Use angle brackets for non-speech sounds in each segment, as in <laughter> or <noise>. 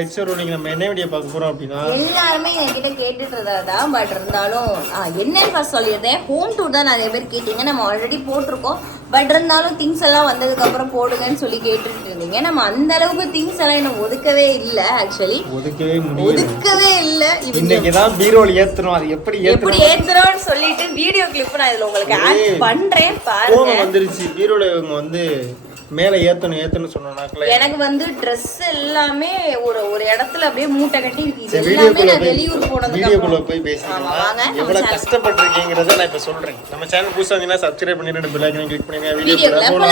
Lecture இன்னைக்கு நம்ம என்ன வீடியோ பார்க்க போகிறோம் அப்படின்னா? எல்லாருமே என்கிட்ட கேட்டுட்டு இருந்தாதான் பட் இருந்தாலும் என்னன்னு ஃபர்ஸ்ட் சொல்லியிருந்தேன் ஹோம் டூர் தான் நிறைய பேர் கேட்டீங்க நம்ம ஆல்ரெடி போட்டிருக்கோம். பட் இருந்தாலும் திங்ஸ் எல்லாம் வந்ததுக்கு அப்புறம் போடுங்கன்னு சொல்லி கேட்டுட்டு இருந்தீங்க நம்ம அந்த அளவுக்கு திங்ஸ் எல்லாம் இன்னும் ஒதுக்கவே இல்லை ஆக்சுவலி ஒதுக்கவே ஒதுக்கவே இல்லை இன்னைக்கு தான் பீரோல் ஏத்துறோம். அது எப்படி எப்படி ஏத்துறோம் ஏத்துறோம்னு சொல்லிட்டு வீடியோ கிளிப் நான் இதுல உங்களுக்கு ஆட். பண்றேன் பாருங்க. வந்துருச்சு. பீரோல இவங்க வந்து மேலே ஏத்தணும் ஏத்தணும் சொன்னாக்கல எனக்கு வந்து Dress எல்லாமே ஒரு ஒரு இடத்துல அப்படியே மூட்டை கட்டி எல்லாமே நான் வெளியூர் போனதுக்கு வீடியோக்குள்ள போய் பேசிக்கலாம். எவ்வளவு கஷ்டப்பட்டிருக்கீங்கிறத நான் இப்ப சொல்றேன். நம்ம சேனல் புதுசா இருந்தீங்கன்னா சப்ஸ்கிரைப் பண்ணிட்டு பெல் ஐக்கனை கிளிக் பண்ணுங்க வீடியோக்குள்ள வீடியோக்குள்ள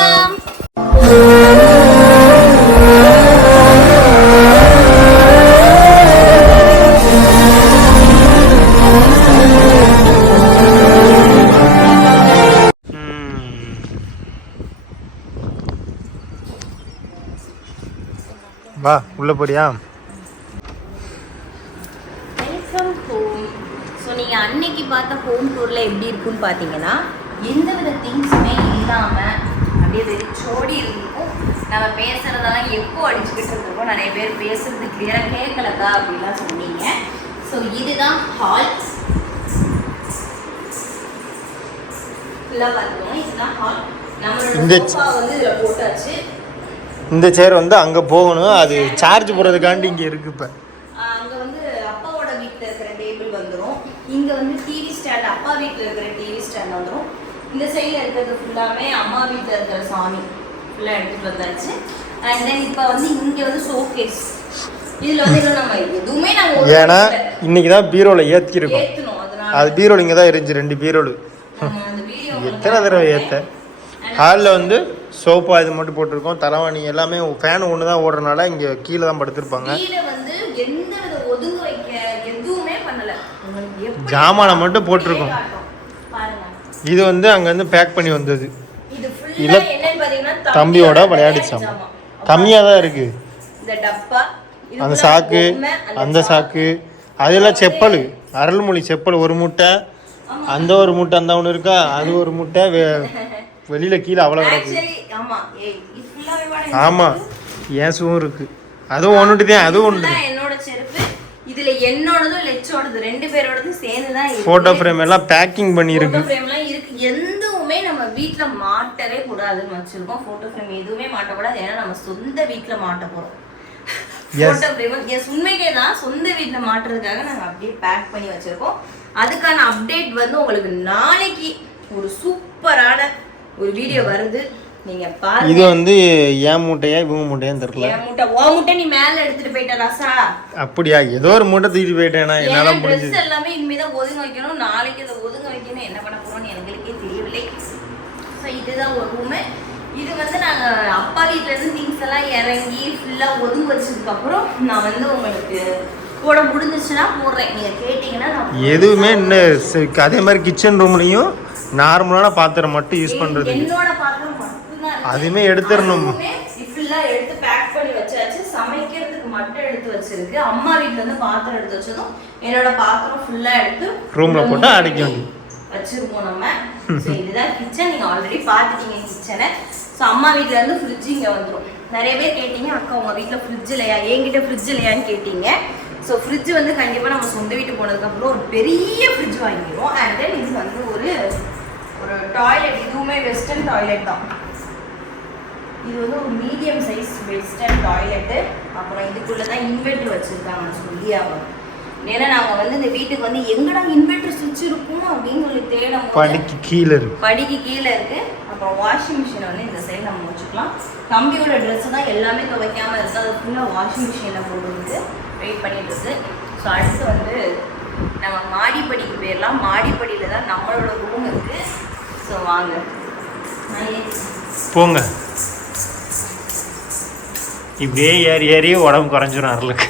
வா உள்ள போறியா வெல்கம் ஹோம் ஸோ நீங்கள் அன்னைக்கு பார்த்த ஹோம் டூரில் எப்படி இருக்குன்னு பார்த்தீங்கன்னா எந்த வித திங்ஸுமே இல்லாமல் அப்படியே வெறிச்சோடி இருந்திருக்கும் நம்ம பேசுகிறதெல்லாம் எப்போ அடிச்சுக்கிட்டு இருந்திருக்கோம்? நிறைய பேர் பேசுறது கிளியராக கேட்கலக்கா அப்படிலாம் சொன்னீங்க. ஸோ இதுதான் ஹால் ஃபுல்லாக பார்த்தீங்கன்னா இதுதான் ஹால் நம்மளோட வந்து இதில் போட்டாச்சு. இந்த சேர் வந்து அங்க போகணும். அது சார்ஜ் போடுறதுக்காண்டி இங்க இருக்கு இப்ப. அங்க வந்து அப்பாவோட வீட்ல இருக்கிற டேபிள் வந்துரும். இங்க வந்து டிவி ஸ்டாண்ட் அப்பா வீட்ல இருக்கிற டிவி ஸ்டாண்ட் வந்துரும். இந்த சைடுல இருக்கிறது ஃபுல்லாமே அம்மா வீட்ல இருக்கிற சாமி. ஃபுல்லா எடுத்துட்டு வந்தாச்சு. அண்ட் தென் இப்போ வந்து இங்க வந்து ஷோகேஸ் இதுல வந்து இன்னும் நம்ம எதுவுமே நாங்க ஒரு ஏன்னா இன்னைக்கு தான் ஏத்தணும் அதனால. அது பீரோல் இங்கே தான் இருந்துச்சு ரெண்டு பீரோல். எத்தனை தடவை ஏத்த ஹாலில் வந்து சோஃபா இது மட்டும் போட்டிருக்கோம். தலைவாணி எல்லாமே ஃபேன் ஒன்று தான் ஓடுறனால இங்கே கீழே தான் படுத்திருப்பாங்க. ஜாமானை மட்டும் போட்டிருக்கோம். இது வந்து அங்கேருந்து பேக் பண்ணி வந்தது. இல்ல, தம்பியோட சாமான். கம்மியாக தான் இருக்குது அந்த சாக்கு அந்த சாக்கு. அதெல்லாம் செப்பல் அருள்மொழி செப்பல் ஒரு மூட்டை. அந்த ஒரு மூட்டை அந்த ஒன்று இருக்கா? அது ஒரு மூட்டை <laughs> வெளியில கீழே அவ்வளோ கிடக்கு. ஆமா. ஆமாம் ஏசுவும் இருக்கு. அதுவும் ஒன்றுட்டு தான் அதுவும் ஒன்று என்னோட செருப்பு. இதுல என்னோடதும் லெச்சோடது. ரெண்டு பேரோடதும் சேர்ந்து தான் ஃபோட்டோ ஃப்ரேம் எல்லாம் பேக்கிங் பண்ணியிருக்கு. Frame-லாம் இருக்கு. எதுவுமே நம்ம வீட்ல மாட்டவே கூடாதுன்னு வச்சிருக்கோம். போட்டோ ஃப்ரேம் எதுவுமே மாட்டக்கூடாது. ஏன்னா நம்ம சொந்த வீட்ல மாட்ட போறோம். போட்டோ ஃப்ரேம் எஸ் உண்மைக்கே தான் சொந்த வீட்ல மாட்டுறதுக்காக நாங்க அப்படியே பேக் பண்ணி வச்சிருக்கோம். அதுக்கான அப்டேட் வந்து உங்களுக்கு நாளைக்கு ஒரு சூப்பரான ஒரு வீடியோ வருது நீங்க இது வந்து ஏன் மூட்டையா இவங்க மூட்டையான்னு தெரியல. என் முட்டை ஓ முட்டை நீ மேல எடுத்துட்டு போயிட்ட ரசா. அப்படியா? ஏதோ ஒரு மூட்டை தூக்கிட்டு போயிட்டேனா? என்னால முடிஞ்சது. ட்ரெஸ் எல்லாமே ஒதுங்க வைக்கணும். நாளைக்கு அதை ஒதுங்க வைக்கணும் என்ன பண்ண போறோம்னு எங்களுக்கே தெரியவில்லை. ஸோ இதுதான் ஒரு ரூமு இது வந்து நாங்க அப்பா வீட்ல இருந்து திங்ஸ் எல்லாம் இறங்கி ஃபுல்லா ஒதுங்க வச்சதுக்கு அப்புறம் நான் வந்து உங்களுக்கு போட முடிஞ்சிச்சுன்னா போடுறேன். நீங்க கேட்டீங்கன்னா நான். எதுவுமே இன்னும் அதே மாதிரி கிச்சன் ரூம்லையும் நார்மலான பாத்திரம் மட்டும் யூஸ் இருக்கு. அதுவுமே எடுத்துடணும். இப்படிலாம் எடுத்து பேக் பண்ணி வச்சாச்சு. சமைக்கிறதுக்கு மட்டும் எடுத்து வச்சிருக்கு. அம்மா வீட்ல இருந்து பாத்திரம் எடுத்து வச்சதும் என்னோட பாத்திரம் ஃபுல்லா எடுத்து ரூம்ல போட்டு அடைக்க வேண்டியது. வச்சிருப்போம் நம்ம. <laughs> ஸோ இதுதான் கிச்சன் நீங்க ஆல்ரெடி பார்த்துட்டீங்க கிச்சனை ஸோ அம்மா வீட்ல இருந்து ஃப்ரிட்ஜ் இங்க வந்துரும். நிறைய பேர் கேட்டீங்க அக்கா உங்க வீட்ல ஃப்ரிட்ஜ் இல்லையா? என்கிட்ட ஃப்ரிட்ஜ் இல்லையான்னு கேட்டீங்க. ஸோ ஃப்ரிட்ஜ் வந்து கண்டிப்பா நம்ம சொந்த வீட்டுக்கு போனதுக்கப்புறம் ஒரு பெரிய ஃப்ரிட்ஜ் வாங்கிடுவோம். அண்ட் தென் இது வந்து ஒரு ஒரு டாய்லெட் இதுவுமே வெஸ்டர்ன் டாய்லெட் தான். இது வந்து ஒரு மீடியம் சைஸ் வெஸ்டர்ன் டாய்லெட்டு அப்புறம் இதுக்குள்ளே தான் இன்வெர்டர் வச்சுருக்காங்க சொல்லி அவங்க. ஏன்னா நாங்கள் வந்து இந்த வீட்டுக்கு வந்து எங்கடா இன்வெர்டர் சுவிட்ச் இருக்கும் அப்படின்னு சொல்லி தேடும் படிக்கு கீழே இருக்கு. படிக்கு கீழே இருக்கு. அப்புறம் வாஷிங் மிஷினை வந்து இந்த சைடு நம்ம வச்சுக்கலாம். தம்பியோட ட்ரெஸ் தான் எல்லாமே துவைக்காம இருக்கு. அது ஃபுல்லாக வாஷிங் மிஷினில் போட்டு வந்து வெயிட் பண்ணிட்டு இருக்கு. ஸோ அடுத்து வந்து நம்ம மாடிப்படிக்கு போயிடலாம். மாடிப்படியில் தான் நம்மளோட ரூம் இருக்கு. ஸோ வாங்க. போங்க. இப்படியே ஏறி ஏறி உடம்பு குறைஞ்சிரும் அருளுக்கு.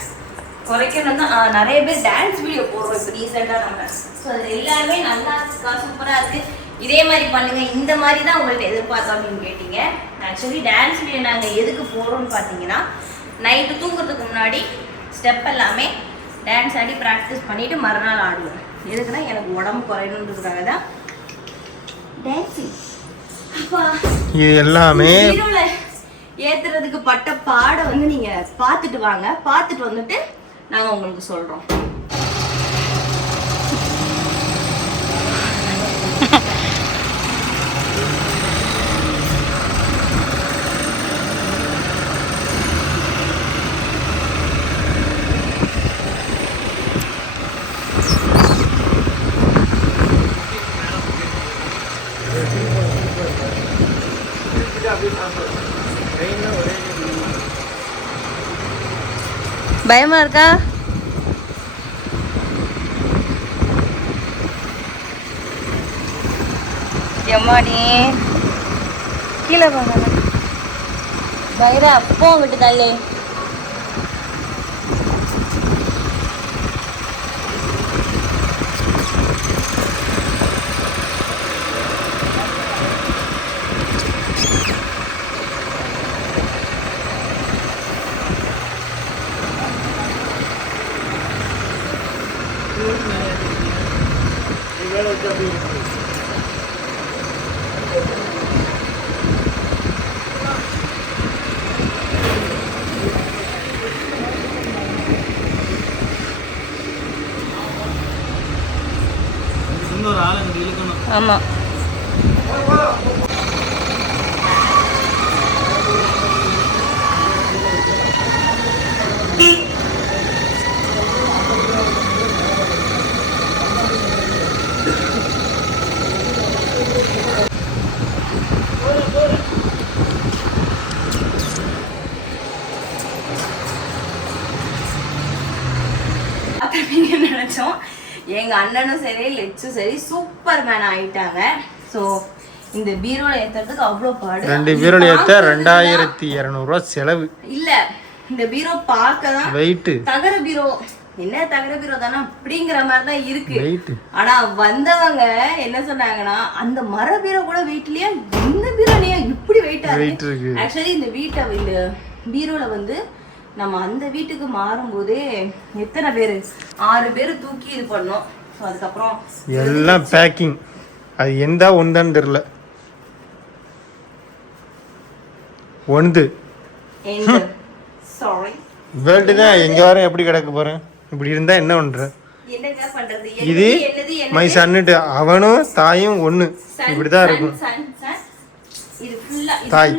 குறைக்கணும் தான் ஆ, நிறைய பேர் டான்ஸ் வீடியோ போடுறோம் இப்போ ரீசெண்டாக நம்ம. ஸோ அது எல்லாருமே நல்லா இருக்கா சூப்பராக இருக்கு. இதே மாதிரி பண்ணுங்க. இந்த மாதிரி தான் உங்கள்ட்ட எதிர்பார்த்தோம் அப்படின்னு கேட்டீங்க. ஆக்சுவலி டான்ஸ் வீடியோ நாங்கள் எதுக்கு போடுறோம்னு பார்த்தீங்கன்னா நைட்டு தூங்குறதுக்கு முன்னாடி ஸ்டெப் எல்லாமே டான்ஸ் ஆடி ப்ராக்டிஸ் பண்ணிட்டு மறுநாள் ஆடுவோம். எதுக்குன்னா எனக்கு உடம்பு குறையணுன்றதுக்காக தான் இது எல்லாமே ஏத்துறதுக்கு பட்ட பாட வந்து நீங்க பார்த்துட்டு வாங்க. பார்த்துட்டு வந்துட்டு நாங்க உங்களுக்கு சொல்றோம். பயமா இருக்கா? எம்மாடி கீழே போங்க. பைரா அப்போ விட்டு தள்ளு. இன்னொரு ஆள் அண்ணனும் சரி லெச்சும் சரி சூப்பர் மேன் ஆயிட்டாங்க. ஸோ இந்த பீரோல ஏத்துறதுக்கு அவ்வளோ பாடு. ரெண்டு பீரோல ஏற்ற ரெண்டாயிரத்தி இரநூறுவா செலவு. இல்ல இந்த பீரோ பார்க்க தான் வெயிட்டு தகர பீரோ. என்ன தகர பீரோ தானே? அப்படிங்கிற மாதிரி தான் இருக்கு ஆனா வந்தவங்க என்ன சொன்னாங்கன்னா அந்த மர பீரோ கூட வெயிட்லயே இந்த பீரோலயா இப்படி வெயிட்டா வெயிட் இருக்கு. ஆக்சுவலி இந்த வீட்டை இந்த பீரோல வந்து நம்ம அந்த வீட்டுக்கு மாறும்போதே எத்தனை பேர்? ஆறு பேர் தூக்கி இது பண்ணோம். அதுக்கப்புறம் எல்லாம் பேக்கிங் அது எந்த ஒன்றுன்னு தெரில ஒன்று. சாரி வேர்ல்டு தான். எங்க வர எப்படி கிடக்க போறேன் இப்படி இருந்தா என்ன பண்றது? இது மை சன்னுட்டு. அவனும் தாயும் ஒண்ணு சன், இப்படிதான் சன், இருக்கும் தாய்.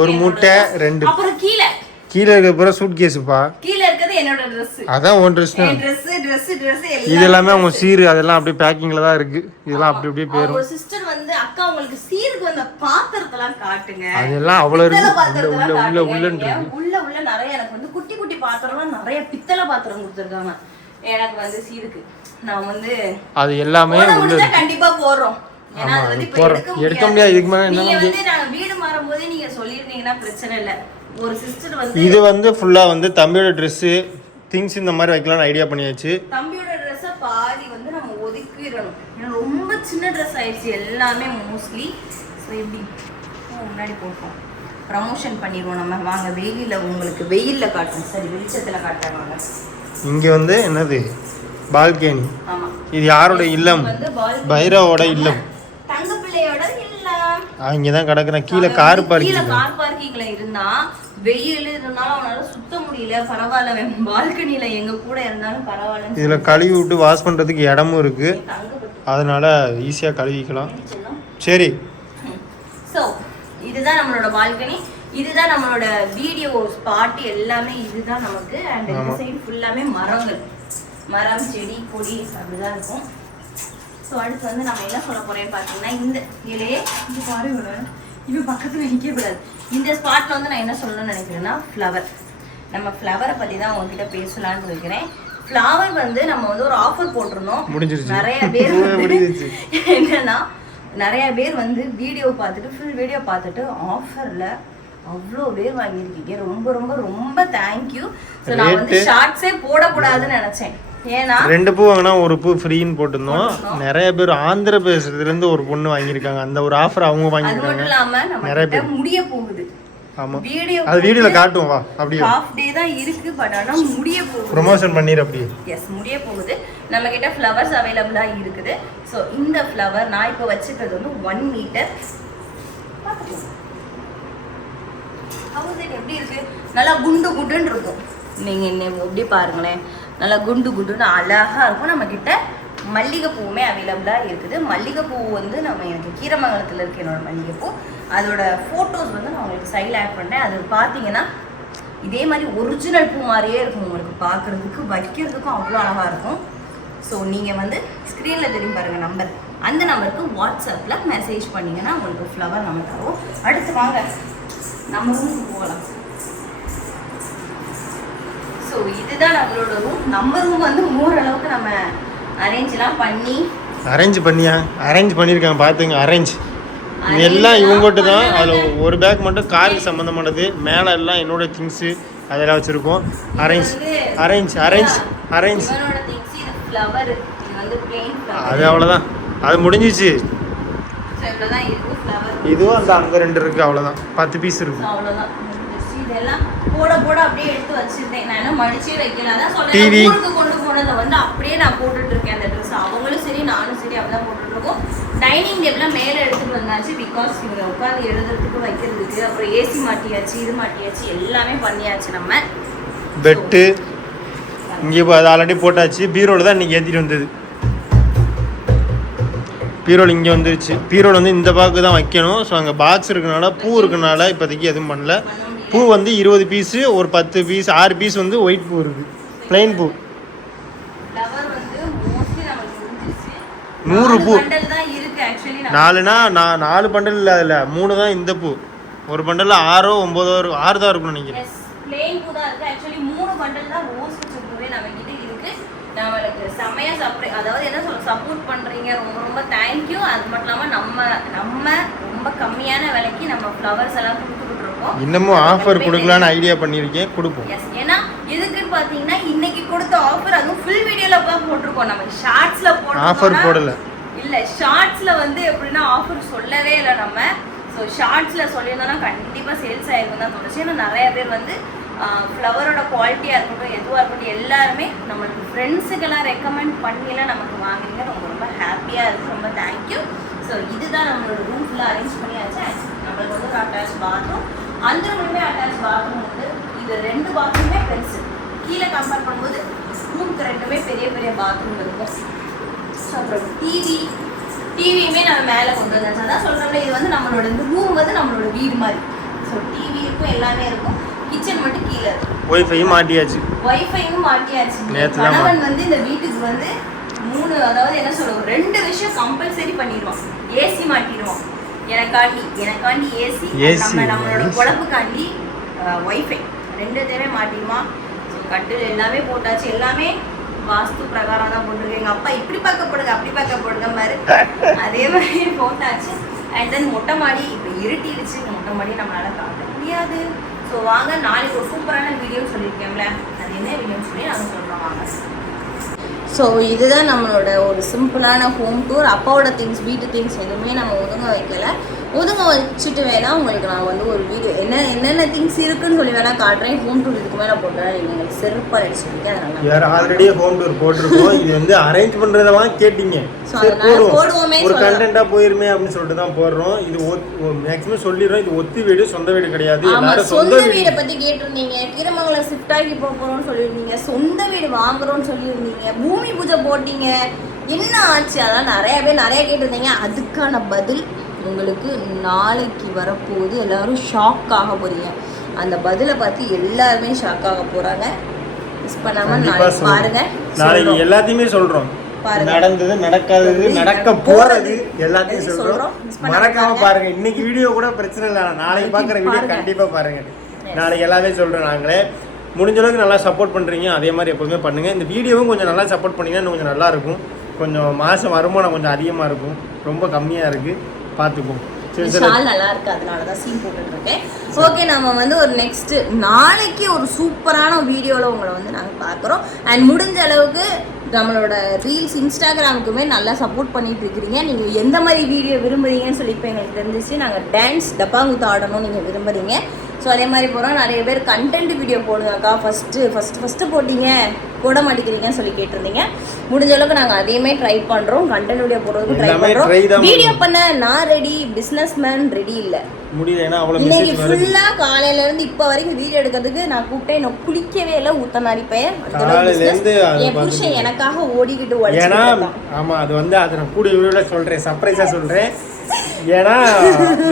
ஒரு மூட்டை. ரெண்டு. அப்புறம் கீழே. கீழே இருக்க பூரா சூட் கேஸுப்பா கீழே இருக்கிறது என்னோட Dress. அதான் one dress Dress Dress Dress இது எல்லாம் அவங்க சீரு அதெல்லாம் அப்படியே பேக்கிங்ல தான் இருக்கு. இதெல்லாம் அப்படி அப்படியே போயிரும். அவங்க சிஸ்டர் வந்து அக்கா உங்களுக்கு சீருக்கு வந்த பாத்திரத்தெல்லாம் காட்டுங்க. அதெல்லாம் அவ்வளோ பித்தளை இருக்கு உள்ள உள்ள உள்ள உள்ள உள்ள நிறைய எனக்கு வந்து குட்டி குட்டி பாத்திரம்லாம் நிறைய பித்தளை பாத்திரம் கொடுத்துருக்காங்க. எனக்கு வந்து சீருக்கு. நான் வந்து அது எல்லாமே உள்ள கண்டிப்பா போடுறோம். எடுக்க முடியாது. இதுக்கு மேல நாங்க வீடு மாறும்போதே நீங்க சொல்லியிருந்தீங்கன்னா பிரச்சனை இல்ல. ஒரு சிஸ்டர் வந்து இது வந்து ஃபுல்லா வந்து தம்பியோட ட்ரெஸ்ஸு திங்ஸ் இந்த மாதிரி வைக்கலாம்னு ஐடியா பண்ணியாச்சு. தம்பியோட ட்ரெஸ்ஸை பாதி வந்து நம்ம ஒதுக்கிடணும். ஏன்னா ரொம்ப சின்ன ட்ரெஸ் ஆயிடுச்சு எல்லாமே மோஸ்ட்லி ஸோ இப்படி முன்னாடி போட்டோம். ப்ரமோஷன் பண்ணிடுவோம் நம்ம. வாங்க வெயிலில் உங்களுக்கு வெயிலில் காட்டுறோம். சரி வெளிச்சத்தில் காட்டுறாங்க இங்க வந்து என்னது? பால்கனி. இது யாரோட இல்லம்? பைரவோட இல்லம். தங்க பிள்ளையோட இல்ல இங்கே தான் கிடக்குறேன். கீழே கார் கீழே பார்க்கிங் கார் பார்க்கிங்ல இருந்தா வெயில் இருந்தாலும் அவனால சுத்த முடியல. பரவாயில்ல பால்கனில எங்க கூட இருந்தாலும் பரவாயில்லன்னு இதில் கழுவி விட்டு வாஷ் பண்ணுறதுக்கு இடமும் தங்கப்பட்டு அதனால ஈஸியாக கழுவிக்கலாம். சரி. ஸோ இதுதான் நம்மளோட பால்கனி. இதுதான் நம்மளோட வீடியோ ஸ்பாட் எல்லாமே இதுதான் நமக்கு. அண்ட் இந்த சைடு ஃபுல்லாமே மரங்கள். மரம் செடி கொடி அப்படிதான் இருக்கும். ஸோ அடுத்து வந்து நம்ம என்ன சொல்ல போறேன்னு பார்த்தீங்கன்னா இந்த இலையே இது பாருங்க இது பக்கத்துல நிற்க கூடாது. இந்த ஸ்பாட்ல வந்து நான் என்ன சொல்லணும்னு நினைக்கிறேன்னா ஃப்ளவர் நம்ம ஃப்ளவரை பத்தி தான் உங்ககிட்ட பேசலாம்னு இருக்கிறேன் ஃப்ளவர் வந்து நம்ம வந்து ஒரு ஆஃபர் போட்டிருந்தோம். நிறைய பேர். <laughs> என்னன்னா நிறைய பேர் வந்து வீடியோ பார்த்துட்டு ஃபுல் வீடியோ பார்த்துட்டு ஆஃபர்ல அவ்வளோ பேர் வாங்கியிருக்கீங்க. ரொம்ப ரொம்ப ரொம்ப தேங்க்யூ ஸோ நான் வந்து? ஷார்ட்ஸே போடக்கூடாதுன்னு நினைச்சேன். ரெண்டு பூ வாங்கினா ஒரு பூ ஃப்ரீன்னு போட்டிருந்தோம். நிறைய பேர் ஆந்திர பிரதேசத்துலேருந்து ஒரு பொண்ணு வாங்கியிருக்காங்க. அந்த ஒரு ஆஃபர் அவங்க வாங்கியிருக்காங்க. நிறைய கிட்ட முடிய போகுது. ஆமாம் வீடியோ அது வீடியோவில் காட்டுவோம் வா அப்படியே. ஹாஃப் டே தான் இருக்கு பட் ஆனா முடிய போகுது. ப்ரொமோஷன் பண்ணிடு அப்படியே. எஸ் முடிய போகுது. நம்ம கிட்ட ஃப்ளவர்ஸ் அவைலபிளா இருக்குது. ஸோ இந்த ஃப்ளவர் நான் இப்போ வச்சுக்கிறது வந்து ஒன் மீட்டர் எப்படி இருக்கு? நல்லா குண்டு குண்டுன்னு இருக்கும். நீங்க என்ன எப்படி பாருங்களேன். நல்லா குண்டு குண்டுன்னு அழகாக இருக்கும். நம்மக்கிட்ட மல்லிகைப்பூவுமே அவைலபிளாக இருக்குது. மல்லிகைப்பூ வந்து நம்ம எனக்கு கீரமங்கலத்தில் இருக்க என்னோடய மல்லிகைப்பூ. அதோட ஃபோட்டோஸ் வந்து நான் உங்களுக்கு சைடில் ஆட் பண்ணுறேன் அது பார்த்தீங்கன்னா இதே மாதிரி ஒரிஜினல் பூ மாதிரியே இருக்கும் உங்களுக்கு பார்க்குறதுக்கு வைக்கிறதுக்கும் அவ்வளோ அழகாக இருக்கும். ஸோ நீங்கள் வந்து ஸ்க்ரீனில் தெரியும் பாருங்கள் நம்பர் அந்த நம்பருக்கு வாட்ஸ்அப்பில் மெசேஜ் பண்ணிங்கன்னா உங்களுக்கு ஃப்ளவர் நம்ம தருவோம். அடுத்து வாங்க. நம்ம ரூமுக்கு போகலாம். ஸோ இதுதான் நம்மளோட ரூம் நம்ம ரூம் வந்து ஓரளவுக்கு நம்ம அரேஞ்ச்லாம் பண்ணி அரேஞ்ச் பண்ணியா? அரேஞ்ச் பண்ணியிருக்காங்க. பார்த்துங்க அரேஞ்ச் எல்லாம் இவங்ககிட்ட தான் அதில் ஒரு பேக் மட்டும் காருக்கு சம்மந்தமானது மேலே எல்லாம் என்னோட திங்ஸு அதெல்லாம் வச்சுருக்கோம். அரேஞ்ச் அரேஞ்ச் அரேஞ்ச் அரேஞ்ச் அது அவ்வளோதான் அது முடிஞ்சிச்சு. இதுவும் அந்த அங்கே ரெண்டு இருக்குது அவ்வளோதான் பத்து பீஸ் இருக்கும் அவ்வளோதான். இதெல்லாம் போட போட அப்படியே எடுத்து வச்சிருந்தேன். நான் மடிச்சே வைக்கல. அதான். சொல்றேன் ஊருக்கு கொண்டு போனதை வந்து அப்படியே நான் போட்டுட்டு இருக்கேன் அந்த ட்ரெஸ் அவங்களும் சரி நானும் சரி அப்படிதான் போட்டுட்டு இருக்கோம். டைனிங் டேபிள் மேலே எடுத்துட்டு வந்தாச்சு பிகாஸ் இவங்க உட்காந்து எழுதுறதுக்கு வைக்கிறதுக்கு அப்புறம் ஏசி மாட்டியாச்சு இது மாட்டியாச்சு எல்லாமே பண்ணியாச்சு நம்ம. பெட்டு இங்கே அது ஆல்ரெடி போட்டாச்சு. பீரோவில் தான் இன்றைக்கி ஏற்றிட்டு வந்தது. பீரோல் இங்கே வந்துருச்சு. பீரோல் வந்து இந்த பாக்கு தான் வைக்கணும். ஸோ அங்கே பாக்ஸ் இருக்கனால பூ இருக்கனால இப்போதைக்கு எதுவும் பண்ணல. பூ வந்து இருபது பீஸு ஒரு பத்து பீஸ் ஆறு பீஸ் வந்து ஒயிட் பூ இருக்குது. ப்ளைன் பூ. நூறு பூ. நாலுனா நான் நாலு பண்டல் இல்லை அதில் மூணு தான் இந்த பூ. ஒரு பண்டலில் ஆறோ ஒம்போதோ ஆறு தான் இருக்கணும் நீங்கள் எஸ் பிளெயின் பூ தான் இருக்கு. ஆக்சுவலி மூணு பண்டல் தான் ரோஸ் பூவே நம்ம கிட்ட இருக்கு. நம்மளுக்கு செம்மையா சப்ரை அதாவது என்ன சொல்ல சப்போர்ட் பண்றீங்க. ரொம்ப ரொம்ப தேங்க்யூ அது மட்டும் இல்லாம நம்ம நம்ம ரொம்ப கம்மியான விலைக்கு நம்ம ஃப்ளவர்ஸ் எல்லாம் இன்னமும் ஆஃபர் கொடுக்கலான்னு ஐடியா பண்ணியிருக்கேன். கொடுப்போம். ஏன்னா எதுக்குன்னு பாத்தீங்கன்னா இன்னைக்கு கொடுத்த ஆஃபர் அதுவும் ஃபுல் வீடியோல தான் போட்டிருக்கோம். நம்ம ஷார்ட்ஸ்ல போட்டு ஆஃபர் போடல. இல்ல ஷார்ட்ஸ்ல வந்து எப்படின்னா ஆஃபர் சொல்லவே இல்லை நம்ம. ஸோ ஷார்ட்ஸ்ல சொல்லியிருந்தோம்னா கண்டிப்பா சேல்ஸ் ஆயிருக்கும் தான் தோணுச்சு. ஏன்னா நிறைய பேர் வந்து ஃப்ளவரோட குவாலிட்டியா இருக்கட்டும் எதுவா இருக்கட்டும் எல்லாருமே நம்மளுக்கு ஃப்ரெண்ட்ஸுக்கெல்லாம் ரெக்கமெண்ட் பண்ணிலாம் நமக்கு வாங்குறீங்க ரொம்ப ரொம்ப ஹாப்பியா இருக்கு. ரொம்ப தேங்க்யூ ஸோ இதுதான் நம்மளோட ரூம் ஃபுல்லாக அரேஞ்ச் பண்ணியாச்சு. நம்மளுக்கு வந்து ஒரு அட்டாச் பாத்ரூம் அந்த ரூம்லேயுமே அட்டாச் பாத்ரூம் இருக்கு இது ரெண்டு பாத்ரூமே பெருசு. கீழே கம்பேர் பண்ணும்போது ரூம்க்கு ரெண்டுமே பெரிய பெரிய பாத்ரூம் இருக்கும் அப்புறம் டிவி டிவியுமே நம்ம மேலே கொண்டு வந்தாச்சு. அதான் சொல்கிறோம்ல இது வந்து நம்மளோட இந்த ரூம் வந்து நம்மளோட வீடு மாதிரி. ஸோ டிவி இருக்கும் எல்லாமே இருக்கும். கிச்சன் மட்டும் கீழே இருக்கும். ஒய்ஃபையும் மாட்டியாச்சு. ஒய்ஃபையும் மாட்டியாச்சு. கணவன் வந்து இந்த வீட்டுக்கு வந்து மூணு அதாவது என்ன சொல்லுவோம் ரெண்டு விஷயம் கம்பல்சரி பண்ணிடுவான். ஏசி மாட்டிடுவான். எனக்காண்டி எனக்காண்டி ஏசி நம்ம நம்மளோட AC. பொழப்புக்காண்டி ஒய்ஃபை ரெண்டுத்தையுமே மாட்டிடுவான் ஸோ கட்டில் எல்லாமே போட்டாச்சு. எல்லாமே வாஸ்து பிரகாரம் தான் போட்டிருக்கு. எங்க அப்பா இப்படி பார்க்கப்படுங்க அப்படி பார்க்கப்படுங்க மாதிரி அதே மாதிரி போட்டாச்சு. அண்ட் தென் மொட்டை மாடி இப்போ இருட்டிடுச்சு. இந்த மொட்டை மாடி நம்மளால காட்ட முடியாது. ஸோ வாங்க நாளைக்கு ஒரு சூப்பரான வீடியோ சொல்லியிருக்கேன்ல. அது என்ன வீடியோன்னு சொல்லி நாங்கள் சொல்கிறோம் வாங்க. ஸோ இதுதான் நம்மளோட ஒரு சிம்பிளான ஹோம் டூர் அப்பாவோட திங்ஸ் வீட்டு திங்ஸ் எதுவுமே நம்ம ஒதுங்க வைக்கல. ஒதுங்க வச்சுட்டு வேணா உங்களுக்கு நான் வந்து ஒரு வீடியோ என்ன என்னென்ன திங்ஸ் இருக்குன்னு சொல்லி வேணா காட்டுறேன். ஹோம் டூர் இதுக்கு மேலே போட்டேன் நீங்கள் செருப்பாக அடிச்சிருக்கேன் அதனால வேற ஆல்ரெடி ஹோம் டூர் போட்டிருக்கோம். இது வந்து அரேஞ்ச் பண்றதெல்லாம் கேட்டீங்க. போடுவோம். ஒரு சொல்லலாம். கண்டென்ட்டா போயிருமே அப்படின்னு சொல்லிட்டு தான் போடுறோம். இது மேக்ஸிமம் சொல்லிடுறோம். இது ஒத்தி வீடு சொந்த வீடு கிடையாது. எல்லாரும் சொந்த வீடை. பத்தி கேட்டிருந்தீங்க. கீரமங்கலம் ஷிஃப்ட் ஆகி போக போறோம்னு சொல்லியிருந்தீங்க. சொந்த வீடு வாங்குறோம்னு சொல்லியிருந்தீங்க. பூமி பூஜை போட்டீங்க. என்ன ஆச்சு? அதெல்லாம் நிறைய பேர் நிறைய கேட்டிருந்தீங்க. அதுக்கான பதில் உங்களுக்கு நாளைக்கு வரப்போகுது. எல்லாரும் ஷாக் ஆக போறீங்க. அந்த பதிலை பார்த்து எல்லாருமே ஷாக் ஆக போறாங்க. மிஸ் பண்ணாம கண்டிப்பா நாளைக்கு. பாருங்க. நாளைக்கு. எல்லாத்தையுமே சொல்றோம். பாருங்க. நடந்தது நடக்காதது நடக்க போறது எல்லாத்தையும் சொல்றோம். மறக்காம பாருங்க. இன்னைக்கு வீடியோ கூட பிரச்சனை இல்லை. நாளைக்கு நாளைக்கு பாக்குற வீடியோ. கண்டிப்பா பாருங்க. நாளைக்கு எல்லாமே சொல்றோம் நாங்களே. முடிஞ்ச அளவுக்கு நல்லா சப்போர்ட் பண்றீங்க. அதே மாதிரி எப்போதுமே பண்ணுங்க. இந்த வீடியோவும் கொஞ்சம் நல்லா சப்போர்ட் பண்ணீங்கன்னா இன்னும் கொஞ்சம் நல்லா இருக்கும். கொஞ்சம் மாசம் வருமானம் கொஞ்சம் அதிகமா இருக்கும். ரொம்ப கம்மியா இருக்கு. பார்த்துப்போம் ஷால் நல்லா இருக்கு. அதனால தான் சீன் போட்டுட்டு இருக்கேன். ஓகே நம்ம வந்து ஒரு நெக்ஸ்ட் நாளைக்கு ஒரு சூப்பரான வீடியோவில் உங்களை வந்து நாங்கள் பார்க்குறோம். அண்ட் முடிஞ்ச அளவுக்கு நம்மளோட ரீல்ஸ் இன்ஸ்டாகிராமுக்குமே நல்லா சப்போர்ட் பண்ணிட்டு இருக்கிறீங்க. நீங்கள் எந்த மாதிரி வீடியோ விரும்புறீங்கன்னு சொல்லி இப்போ எங்களுக்கு தெரிஞ்சிச்சு. நாங்கள் டான்ஸ் டப்பாங்குத்து ஆடணும் நீங்கள் விரும்புறீங்க. ஸோ அதே மாதிரி போகிறோம் நிறைய பேர் கண்டென்ட் வீடியோ போடுங்கக்கா ஃபஸ்ட்டு ஃபஸ்ட்டு ஃபஸ்ட்டு போட்டீங்க போட மாட்டேங்கிறீங்கன்னு சொல்லி கேட்டிருந்தீங்க. முடிஞ்ச அளவுக்கு நாங்கள் அதையுமே ட்ரை பண்ணுறோம் கண்டென்ட் வீடியோ போடுறதுக்கு ட்ரை பண்ணுறோம் வீடியோ பண்ண நான் ரெடி பிஸ்னஸ் மேன் ரெடி இல்லை இன்னைக்கு மெசேஜ் வருது. ஃபுல்லா காலையில இருந்து இப்ப வரைக்கும் வீடியோ எடுக்கிறதுக்கு நான் கூப்பிட்டேன். நான் குளிக்கவே இல்லை ஊத்த நடிப்பேன் காலையில இருந்து அதை என் புருஷன் எனக்காக ஓடிக்கிட்டு ஏன்னா உழைச்சிட்டு ஆமா அது வந்து அதை நான் கூடிய வீடியோவில் சொல்கிறேன் சர்ப்ரைஸாக சொல்கிறேன் ஏன்னா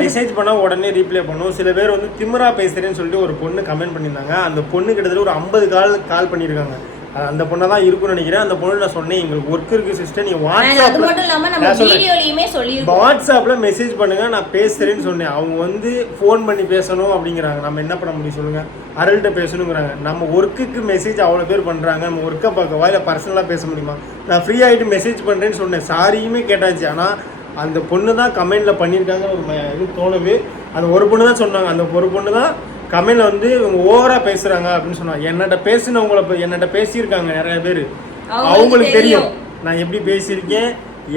மெசேஜ் பண்ணால் உடனே ரீப்ளை பண்ணும். சில பேர் வந்து திமிரா பேசுகிறேன்னு சொல்லிட்டு ஒரு பொண்ணு கமெண்ட் பண்ணியிருந்தாங்க. அந்த பொண்ணு கிட்டத்தட்ட ஒரு ஐம்பது கால் கால் பண்ணியிருக்காங்க. அந்த பொண்ணை தான் இருக்கும்னு நினைக்கிறேன். அந்த பொண்ணு நான் சொன்னேன் எங்களுக்கு ஒர்க் இருக்கு சிஸ்டர் வீடியோலயுமே சொல்லியிருக்கோம். வாட்ஸ்அப்பில் மெசேஜ் பண்ணுங்க நான் பேசுறேன்னு சொன்னேன். அவங்க வந்து ஃபோன் பண்ணி பேசணும் அப்படிங்கிறாங்க. நம்ம என்ன பண்ண முடியும் சொல்லுங்க. அருள்கிட்ட பேசணுங்கிறாங்க. நம்ம ஒர்க்குக்கு மெசேஜ் அவ்வளோ பேர் பண்ணுறாங்க நம்ம ஒர்க்கை பார்க்கவா? இல்லை பர்சனலாக பேச முடியுமா? நான் ஃப்ரீ ஆகிட்டு மெசேஜ் பண்ணுறேன்னு சொன்னேன். சாரியுமே கேட்டாச்சு. ஆனால் அந்த பொண்ணு தான் கமெண்டில் பண்ணியிருக்காங்க. ஒரு இது தோணுது. அந்த ஒரு பொண்ணு தான் சொன்னாங்க. அந்த ஒரு பொண்ணு தான் கமெண்டில் வந்து இவங்க ஓவராக பேசுகிறாங்க அப்படின்னு சொன்னாங்க. என்னட்ட பேசினவங்கள என்னட்ட பேசியிருக்காங்க நிறைய பேர். அவங்களுக்கு தெரியும். நான் எப்படி பேசியிருக்கேன்?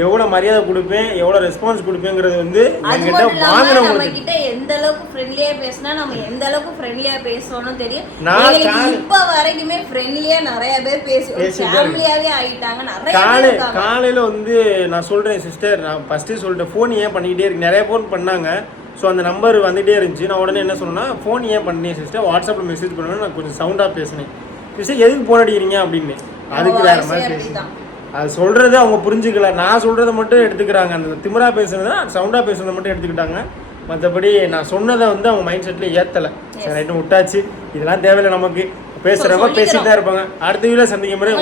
எவ்வளோ மரியாதை கொடுப்பேன் எவ்வளோ ரெஸ்பான்ஸ் கொடுப்பேங்கிறது வந்து என்கிட்ட வாங்கினவங்களுக்கு கிட்ட எந்த அளவுக்கு ஃப்ரெண்ட்லியா பேசினா நம்ம எந்த அளவுக்கு ஃப்ரெண்ட்லியா பேசுவோம்னு தெரியும். நான் இப்ப வரைக்குமே ஃப்ரெண்ட்லியா நிறைய பேர் பேசி பேசிட்டு தான் ஃபேமிலியாவே ஆயிட்டாங்க. நிறைய காலை காலையில் வந்து நான் சொல்கிறேன் சிஸ்டர் நான் ஃபஸ்ட்டு சொல்லிட்டேன் ஃபோன் ஏன் பண்ணிக்கிட்டே இருக்கு நிறைய ஃபோன் பண்ணாங்க. ஸோ அந்த நம்பர் வந்துகிட்டே இருந்துச்சு. நான் உடனே என்ன சொன்னேன்னா ஃபோன் ஏன் பண்ணேன் சிஸ்டர் வாட்ஸ்அப்பில் மெசேஜ் பண்ணுவேன் நான் கொஞ்சம் சவுண்டாக பேசினேன். சிஸ்டர் எதுக்கு ஃபோன் அடிக்கிறீங்க அப்படின்னு. அதுக்கு வேற மாதிரி பேசி அப்படிதான். அது சொல்கிறது அவங்க புரிஞ்சுக்கல. நான் சொல்கிறத மட்டும் எடுத்துக்கிறாங்க. அந்த திமிரா பேசுனதை சவுண்டாக பேசுனதை மட்டும் எடுத்துக்கிட்டாங்க. மற்றபடி நான் சொன்னதை வந்து அவங்க மைண்ட் செட்டில் ஏற்றலை சரி ரைட்டு விட்டாச்சு. இதெல்லாம் தேவையில்லை நமக்கு. பேசுகிறவங்க. பேசிட்டு தான் இருப்பாங்க. அடுத்த வீடியோ சந்திக்கும் முறை